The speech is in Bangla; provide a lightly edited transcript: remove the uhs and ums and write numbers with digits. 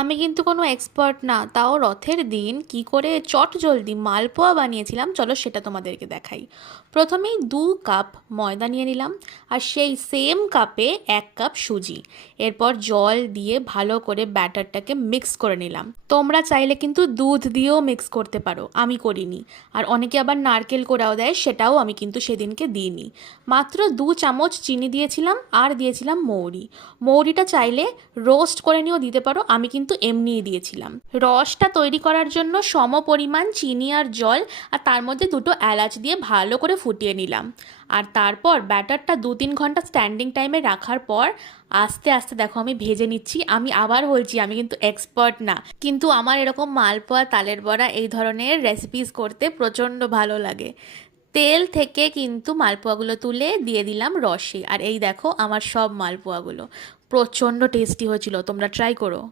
আমি কিন্তু কোনো এক্সপার্ট না, তাও রথের দিন কি করে চট জলদি মালপোয়া বানিয়েছিলাম চলো সেটা তোমাদেরকে দেখাই। প্রথমেই 2 কাপ ময়দা নিয়ে নিলাম, আর সেই সেম কাপে 1 কাপ সুজি। এরপর জল দিয়ে ভালো করে ব্যাটারটাকে মিক্স করে নিলাম। তোমরা চাইলে কিন্তু দুধ দিয়েও মিক্স করতে পারো, আমি করিনি। আর অনেকে আবার নারকেল কোড়াও দেয়, সেটাও আমি কিন্তু সেদিনকে দিইনি। মাত্র 2 চামচ চিনি দিয়েছিলাম, আর দিয়েছিলাম মৌরি। মৌরিটা চাইলে রোস্ট করে নিয়েও দিতে পারো, আমি কিন্তু এমনিই দিয়েছিলাম। রসটা তৈরি করার জন্য সম পরিমাণ চিনি আর জল, আর তার মধ্যে 2টো এলাচ দিয়ে ভালো করে ফুটিয়ে নিলাম। আর তারপর ব্যাটারটা 2-3 ঘন্টা স্ট্যান্ডিং টাইমে রাখার পর আস্তে আস্তে দেখো আমি ভেজে নিচ্ছি। আমি আবার বলছি, আমি কিন্তু এক্সপার্ট না, কিন্তু আমার এরকম মালপোয়া, তালের বড়া এই ধরনের রেসিপিস করতে প্রচণ্ড ভালো লাগে। তেল থেকে কিন্তু মালপোয়াগুলো তুলে দিয়ে দিলাম রসে, আর এই দেখো আমার সব মালপোয়াগুলো প্রচণ্ড টেস্টি হয়েছিল, তোমরা ট্রাই করো।